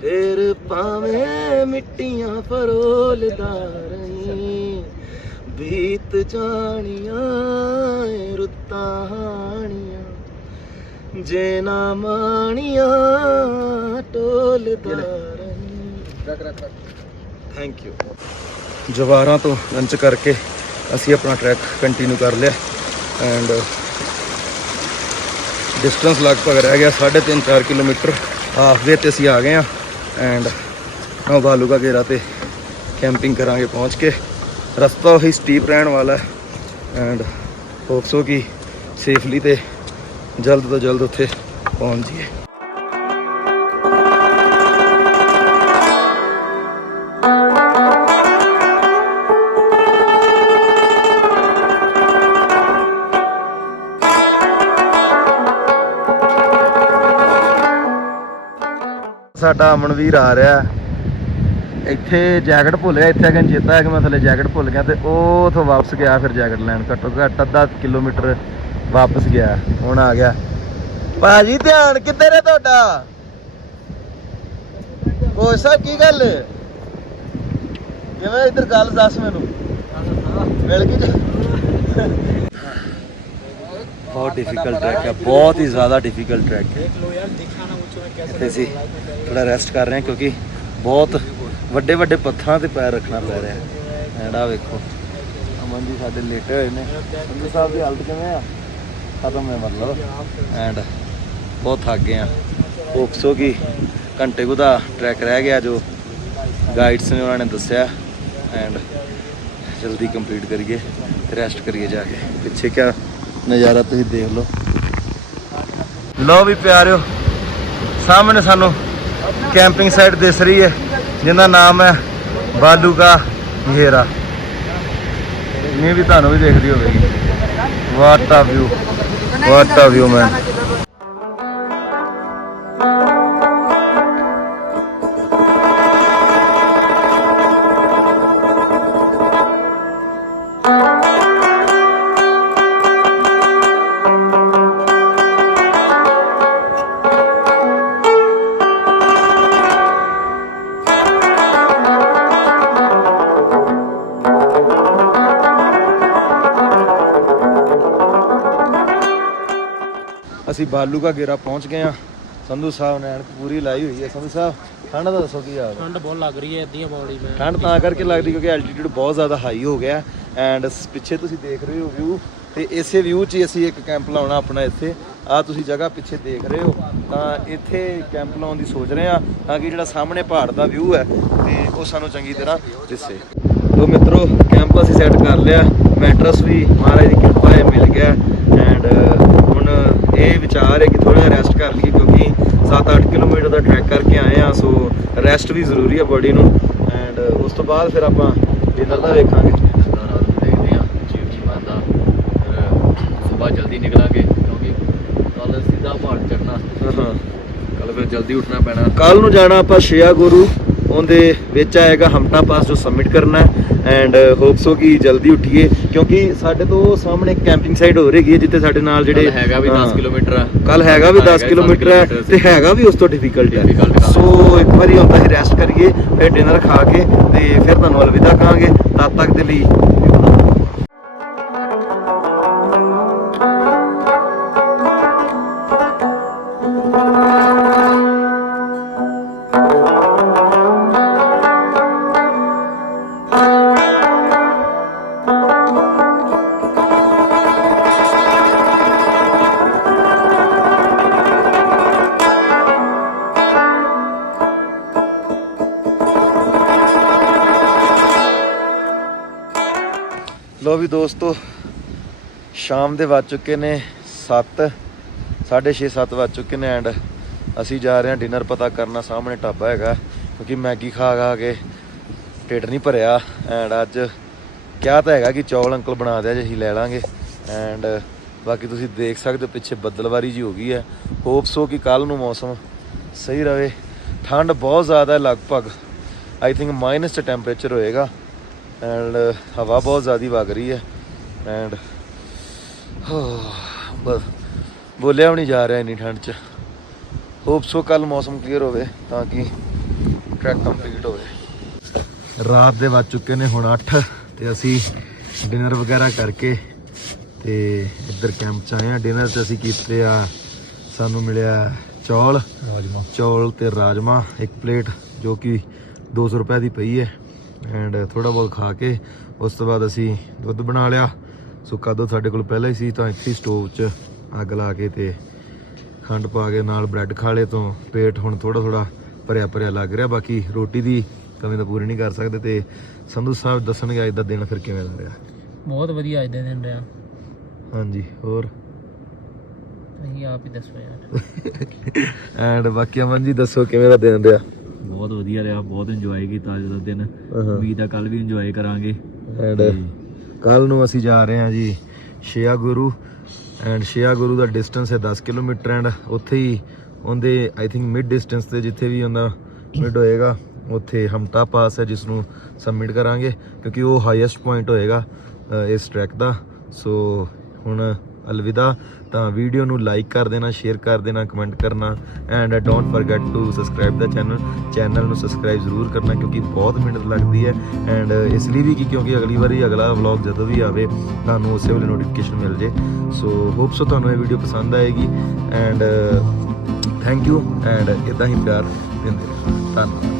[SPEAKER 1] ਫੇਰ ਪਾਵੇਂ ਮਿੱਟੀਆਂ ਫਰੋਲਦਾ ਰਹੀ ਬੀਤ ਜਾਣੀਆਂ ਰੁੱਤਾਂ ਹਾਣੀਆਂ। ਜੇ ਨਾ
[SPEAKER 2] ਮਾਣੀਆਂ ਟੋਲਦਾ ਰਹੀ।
[SPEAKER 1] ਥੈਂਕ ਯੂ ਜਵਾਰਾਂ ਤੋਂ ਲੰਚ ਕਰਕੇ ਅਸੀਂ ਆਪਣਾ ਟਰੈਕ ਕੰਟੀਨਿਊ ਕਰ ਲਿਆ ਐਂਡ ਡਿਸਟੈਂਸ ਲਗਭਗ ਰਹਿ ਗਿਆ 3.5 4 ਕਿਲੋਮੀਟਰ ਹਾਫਵੇ ਤੇ ਅਸੀਂ ਆ ਗਏ ਆ ਐਂਡ ਨੋ ਬਾਲੂਗਾ ਗੇਰਾ ਤੇ ਕੈਂਪਿੰਗ ਕਰਾਂਗੇ ਪਹੁੰਚ ਕੇ। ਰਸਤਾ ਉਹੀ ਸਟੀਪ ਰਹਿਣ ਵਾਲਾ ਐਂਡ ਹੋਪਸੋ ਕਿ ਸੇਫਲੀ ਤੇ ਜਲਦ ਤੋਂ ਜਲਦ ਉੱਥੇ ਪਹੁੰਚ ਜਾਈਏ। ਸਾਡਾ ਅਮਨਵੀਰ ਆ ਰਿਹਾ। ਇੱਥੇ ਜੈਕਟ ਭੁੱਲ ਗਿਆ, ਇੱਥੇ ਆ ਚੇਤਾ ਹੈ ਕਿ ਮੈਂ ਥੱਲੇ ਜੈਕਟ ਭੁੱਲ ਗਿਆ ਤੇ ਉਹ ਉਥੋਂ ਵਾਪਸ ਗਿਆ, ਫਿਰ ਜੈਕਟ ਲੈਣ। ਘੱਟੋ ਘੱਟ ਅੱਧਾ ਕਿਲੋਮੀਟਰ ਵਾਪਸ ਗਿਆ, ਹੁਣ ਆ ਗਿਆ। ਭਾਜੀ, ਧਿਆਨ ਕਿੱਧਰ ਹੈ ਤੁਹਾਡਾ? ਕੋਚ ਸਾਹਿਬ, ਕੀ ਗੱਲ? ਕਿਵੇਂ ਇੱਧਰ ਗੱਲ ਦੱਸ ਮੈਨੂੰ? ਮਿਲ ਗਈ? ਜੀ? ਬਹੁਤ ਡਿਫਿਕਲਟ ਟਰੈਕ ਹੈ ਬਹੁਤ ਹੀ ਜ਼ਿਆਦਾ ਡਿਫਿਕਲਟ ਟਰੈਕ ਹੈ
[SPEAKER 3] देख लो यार दिखाना मुझे मैं कैसे
[SPEAKER 1] ਇੱਥੇ ਅਸੀਂ ਥੋੜਾ ਰੈਸਟ ਕਰ ਰਹੇ ਹਾਂ ਕਿਉਂਕਿ ਬਹੁਤ ਵੱਡੇ ਵੱਡੇ ਪੱਥਰਾਂ ਤੇ ਪੈਰ ਰੱਖਣਾ ਪੈ ਰਿਹਾ ਹੈ ਐਂਡ ਆਹ ਵੇਖੋ ਅਮਨ ਜੀ ਸਾਡੇ ਲੇਟੇ ਹੋਏ ਨੇ ਸੰਧੂ ਸਾਹਿਬ ਦੀ ਹਾਲਤ ਕਿਵੇਂ ਆ ਖਤਮ ਹੈ ਮਤਲਬ ਐਂਡ ਬਹੁਤ ਥੱਕ ਗਏ ਆ ਹੋਪਸੋ ਕੀ ਘੰਟੇ ਕੁ ਦਾ ਟਰੈਕ ਰਹਿ ਗਿਆ ਜੋ ਗਾਈਡਸ ਨੇ ਉਹਨਾਂ ਨੇ ਦੱਸਿਆ ਐਂਡ ਜਲਦੀ ਕੰਪਲੀਟ ਕਰੀਏ ਰੈਸਟ ਕਰੀਏ ਜਾ ਕੇ ਪਿੱਛੇ ਕਿਆ ਨਜ਼ਾਰਾ ਤੁਸੀਂ ਦੇਖ ਲਓ। ਲੋ ਵੀ ਪਿਆਰਿਓ, ਸਾਹਮਣੇ ਸਾਨੂੰ ਕੈਂਪਿੰਗ ਸਾਈਟ ਦਿਸ ਰਹੀ ਹੈ, ਜਿਹਦਾ ਨਾਮ ਹੈ ਬਾਲੂ ਕਾ ਘੇਰਾ ਇਹ ਵੀ ਤੁਹਾਨੂੰ ਵੀ ਦੇਖਦੀ ਹੋਵੇਗੀ। What a view what a view man ਅਸੀਂ ਬਾਲੂ ਕਾ ਗੇਰਾ ਪਹੁੰਚ ਗਏ ਆ ਸੰਧੂ ਸਾਹਿਬ ਨੇ ਐਨਕ ਪੂਰੀ ਲਾਈ ਹੋਈ ਹੈ। ਸੰਧੂ ਸਾਹਿਬ ਠੰਡ ਦਾ ਦੱਸੋ ਕੀ ਹਾਲ ਹੈ?
[SPEAKER 3] ਠੰਡ ਬਹੁਤ ਲੱਗ ਰਹੀ ਹੈ ਇਦਾਂ ਬੋਡੀ ਮੈਂ।
[SPEAKER 1] ਠੰਡ ਤਾਂ ਕਰਕੇ ਲੱਗਦੀ ਕਿਉਂਕਿ ਐਲਟੀਟਿਊਡ ਬਹੁਤ ਜ਼ਿਆਦਾ ਹਾਈ ਹੋ ਗਿਆ। ਐਂਡ ਪਿੱਛੇ ਤੁਸੀਂ ਦੇਖ ਰਹੇ ਹੋ ਵਿਊ ਤੇ ਇਸੇ ਵਿਊ 'ਚ ਅਸੀਂ ਇੱਕ ਕੈਂਪ ਲਾਉਣਾ ਆਪਣਾ ਇੱਥੇ। ਆ ਤੁਸੀਂ ਜਗ੍ਹਾ ਪਿੱਛੇ ਦੇਖ ਰਹੇ ਹੋ। ਤਾਂ ਇੱਥੇ ਕੈਂਪ ਲਾਉਣ ਦੀ ਸੋਚ ਰਹੇ ਆ ਤਾਂ ਕਿ ਜਿਹੜਾ ਸਾਹਮਣੇ ਪਹਾੜ ਦਾ ਵਿਊ ਹੈ ਤੇ ਉਹ ਸਾਨੂੰ ਚੰਗੀ ਤਰ੍ਹਾਂ ਦਿਸੇ। ਲੋ ਮਿੱਤਰੋ ਕੈਂਪ ਅਸੀਂ ਸੈੱਟ ਕਰ ਲਿਆ। ਮੈਟਰਸ ਵੀ ਮਹਾਰਾਜ ਦੀ ਕਿਰਪਾ ਹੈ ਮਿਲ ਗਿਆ। ਐਂਡ ਇਹ ਵਿਚਾਰ ਹੈ ਕਿ ਥੋੜਾ ਰੈਸਟ ਕਰ ਲਈਏ ਕਿਉਂਕਿ 7-8 ਕਿਲੋਮੀਟਰ ਦਾ ਟਰੈਕ ਕਰਕੇ ਆਏ ਆ ਸੋ ਰੈਸਟ ਵੀ ਜ਼ਰੂਰੀ ਹੈ ਬੋਡੀ ਨੂੰ ਐਂਡ ਉਸ ਤੋਂ ਬਾਅਦ ਫਿਰ ਆਪਾਂ ਡਿਨਰ ਦਾ ਵੇਖਾਂਗੇ।
[SPEAKER 4] ਦੇਖਦੇ ਜੀ ਸਵੇਰ ਜਲਦੀ ਨਿਕਲਾਂਗੇ ਕਿਉਂਕਿ ਕੱਲ ਸਿੱਧਾ ਪਹਾੜ ਚੜਨਾ
[SPEAKER 1] ਹਾਂ।
[SPEAKER 4] ਕੱਲ ਫਿਰ ਜਲਦੀ ਉੱਠਣਾ ਪੈਣਾ।
[SPEAKER 1] ਕੱਲ ਨੂੰ ਜਾਣਾ ਆਪਾਂ ਸ਼ਿਆ ਗੁਰੂ। ਉਹਦੇ ਵਿੱਚ ਆਏਗਾ ਹਮਟਾ ਪਾਸ ਜੋ ਸਬਮਿਟ ਕਰਨਾ ਐਂਡ ਹੋਪਸੋ ਕਿ ਜਲਦੀ ਉੱਠੀਏ ਕਿਉਂਕਿ ਸਾਡੇ ਤੋਂ ਸਾਹਮਣੇ ਕੈਂਪਿੰਗ ਸਾਈਟ ਹੋ ਰਹੀ ਹੈ ਜਿੱਥੇ ਸਾਡੇ ਨਾਲ ਜਿਹੜੇ
[SPEAKER 4] ਹੈਗਾ ਵੀ 10 ਕਿਲੋਮੀਟਰ ਆ।
[SPEAKER 1] ਕੱਲ ਹੈਗਾ ਵੀ
[SPEAKER 4] ਹੈਗਾ
[SPEAKER 1] 10
[SPEAKER 4] ਵੀ
[SPEAKER 1] ਕਿਲੋਮੀਟਰ ਹੈ
[SPEAKER 4] ਕਿਲੋਮੀਟਰ
[SPEAKER 1] ਤੇ ਹੈਗਾ ਵੀ ਉਸ ਤੋਂ ਡਿਫਿਕਲਟ ਹੈ
[SPEAKER 4] ਹੈ।
[SPEAKER 1] ਸੋ ਇੱਕ ਵਾਰੀ ਹੁੰਦਾ ਸੀ ਰੈਸਟ ਕਰੀਏ ਫਿਰ ਡਿਨਰ ਖਾ ਕੇ ਤੇ ਫਿਰ ਤੁਹਾਨੂੰ ਅਲਵਿਦਾ ਕਹਾਂਗੇ। ਤਦ ਤੱਕ ਦੇ ਲਈ ਸ਼ਾਮ ਦੇ ਵੱਜ ਚੁੱਕੇ ਨੇ 7 6:30 7 ਵੱਜ ਚੁੱਕੇ ਨੇ ਐਂਡ ਅਸੀਂ ਜਾ ਰਹੇ ਹਾਂ ਡਿਨਰ ਪਤਾ ਕਰਨਾ ਸਾਹਮਣੇ ਢਾਬਾ ਹੈਗਾ, ਕਿਉਂਕਿ ਮੈਗੀ ਖਾ ਖਾ ਕੇ ਢਿੱਡ ਨਹੀਂ ਭਰਿਆ ਐਂਡ ਅੱਜ ਕਿਹਾ ਤਾਂ ਹੈਗਾ ਕਿ ਚੌਲ ਅੰਕਲ ਬਣਾ ਦਿਆ ਜੇ, ਅਸੀਂ ਲੈ ਲਾਂਗੇ ਐਂਡ ਬਾਕੀ ਤੁਸੀਂ ਦੇਖ ਸਕਦੇ ਹੋ ਪਿੱਛੇ ਬੱਦਲਵਾਰੀ ਜੀ ਹੋ ਗਈ ਹੈ ਹੋਪਸ ਸੋ ਕਿ ਕੱਲ ਨੂੰ ਮੌਸਮ ਸਹੀ ਰਵੇ, ਠੰਡ ਬਹੁਤ ਜ਼ਿਆਦਾ ਹੈ ਲਗਭਗ ਆਈ ਥਿੰਕ ਮਾਈਨਸ ਟੈਂਪਰੇਚਰ ਹੋਏਗਾ ਐਂਡ ਹਵਾ ਬਹੁਤ ਜ਼ਿਆਦੀ ਵਗ ਰਹੀ ਹੈ ਐਂਡ ਬਸ ਬੋਲਿਆ ਵੀ ਨਹੀਂ ਜਾ ਰਿਹਾ ਇੰਨੀ ਠੰਡ 'ਚ। ਹੋਪ ਸੋ ਕੱਲ ਮੌਸਮ ਕਲੀਅਰ ਹੋਵੇ ਤਾਂ ਕਿ ਟਰੈਕ ਕੰਪਲੀਟ ਹੋਵੇ। ਰਾਤ ਦੇ ਵੱਜ ਚੁੱਕੇ ਨੇ ਹੁਣ 8 ਤੇ ਅਸੀਂ ਡਿਨਰ ਵਗੈਰਾ ਕਰਕੇ ਤੇ ਇੱਧਰ ਕੈਂਪ 'ਚ ਆਏ ਆ ਡਿਨਰ 'ਚ ਅਸੀਂ ਕੀਤੇ ਆ ਸਾਨੂੰ ਮਿਲਿਆ ਚੌਲ।
[SPEAKER 4] ਰਾਜਮਾ।
[SPEAKER 1] ਚੌਲ ਤੇ ਰਾਜਮਾ ਇੱਕ ਪਲੇਟ ਜੋ ਕਿ 200 ਰੁਪਏ ਦੀ ਪਈ ਹੈ। ਐਂਡ ਥੋੜਾ ਬਹੁਤ ਖਾ ਕੇ ਉਸ ਤੋਂ ਬਾਅਦ ਅਸੀਂ ਦੁੱਧ ਬਣਾ ਲਿਆ। ਸੁੱਕਾ ਦੁੱਧ ਸਾਡੇ ਕੋਲ ਪਹਿਲਾਂ ਹੀ ਸੀ ਤਾਂ ਇੱਥੇ ਸਟੋਵ 'ਚ ਅੱਗ ਲਾ ਕੇ ਤੇ ਖੰਡ ਪਾ ਕੇ ਨਾਲ ਬ੍ਰੈਡ ਖਾ ਲਏ ਤੋਂ ਪੇਟ ਹੁਣ ਥੋੜਾ ਥੋੜਾ ਭਰਿਆ ਭਰਿਆ ਲੱਗ ਰਿਹਾ ਬਾਕੀ ਰੋਟੀ ਦੀ ਕਮੀ ਤਾਂ ਪੂਰੀ ਨਹੀਂ ਕਰ ਸਕਦੇ ਤੇ ਸੰਧੂ ਸਾਹਿਬ ਦੱਸਣਗੇ ਅੱਜ ਦਾ ਦਿਨ ਫਿਰ ਕਿਵੇਂ ਦਾ ਰਿਹਾ।
[SPEAKER 3] ਬਹੁਤ ਵਧੀਆ ਅੱਜ ਦੇ ਦਿਨ ਰਿਹਾ।
[SPEAKER 1] ਹਾਂਜੀ ਹੋਰ?
[SPEAKER 3] ਤੁਸੀਂ ਆਪ ਹੀ ਦੱਸੋ ਯਾਰ। [laughs]
[SPEAKER 1] ਐਂਡ ਬਾਕੀ ਅਮਨ ਜੀ ਦੱਸੋ ਕਿਵੇਂ ਦਾ ਦਿਨ ਰਿਹਾ?
[SPEAKER 4] ਬਹੁਤ ਵਧੀਆ ਰਿਹਾ ਬਹੁਤ ਇੰਜੋਏ ਕੀਤਾ ਅੱਜ ਦਾ ਦਿਨ। ਉਮੀਦ ਆ ਕੱਲ ਵੀ ਇੰਜੋਏ ਕਰਾਂਗੇ।
[SPEAKER 1] ਐਂਡ ਕੱਲ ਨੂੰ ਅਸੀਂ ਜਾ ਰਹੇ ਹਾਂ ਜੀ ਸ਼ਿਆ ਗੁਰੂ ਐਂਡ ਸ਼ਿਆ ਗੁਰੂ ਦਾ ਡਿਸਟੈਂਸ ਹੈ 10 ਕਿਲੋਮੀਟਰ ਐਂਡ ਉੱਥੇ ਹੀ ਉਹਦੇ ਆਈ ਥਿੰਕ ਮਿਡ ਡਿਸਟੈਂਸ ਤੇ ਜਿੱਥੇ ਵੀ ਉਹਦਾ ਮਿਡ ਹੋਏਗਾ, ਉੱਥੇ ਹਮਟਾ ਪਾਸ ਹੈ ਜਿਸ ਨੂੰ ਸਬਮਿਟ ਕਰਾਂਗੇ ਕਿਉਂਕਿ ਉਹ ਹਾਈਐਸਟ ਪੁਆਇੰਟ ਹੋਏਗਾ ਇਸ ਟਰੈਕ ਦਾ। ਸੋ ਹੁਣ ਅਲਵਿਦਾ। ਤਾਂ ਵੀਡੀਓ ਨੂੰ ਲਾਈਕ ਕਰ ਦੇਣਾ ਸ਼ੇਅਰ ਕਰ ਦੇਣਾ ਕਮੈਂਟ ਕਰਨਾ। And don't forget to subscribe the channel channel ਨੂੰ ਸਬਸਕ੍ਰਾਈਬ ਜ਼ਰੂਰ ਕਰਨਾ ਕਿਉਂਕਿ ਬਹੁਤ ਮਿਹਨਤ ਲੱਗਦੀ ਹੈ। ਐਂਡ ਇਸ ਲਈ ਵੀ ਕਿ ਕਿਉਂਕਿ ਅਗਲੀ ਵਾਰੀ ਅਗਲਾ ਵਲੌਗ ਜਦੋਂ ਵੀ ਆਵੇ, ਤੁਹਾਨੂੰ ਉਸੇ ਵੇਲੇ ਨੋਟੀਫਿਕੇਸ਼ਨ ਮਿਲ ਜੇ। ਸੋ ਹੋਪ ਸੋ ਤੁਹਾਨੂੰ ਇਹ ਵੀਡੀਓ ਪਸੰਦ ਆਏਗੀ। ਐਂਡ ਥੈਂਕ ਯੂ ਐਂਡ ਇਦਾਂ ਹੀ ਪਿਆਰ ਦਿੰਦੇ ਰਹੋ। ਧੰਨਵਾਦ।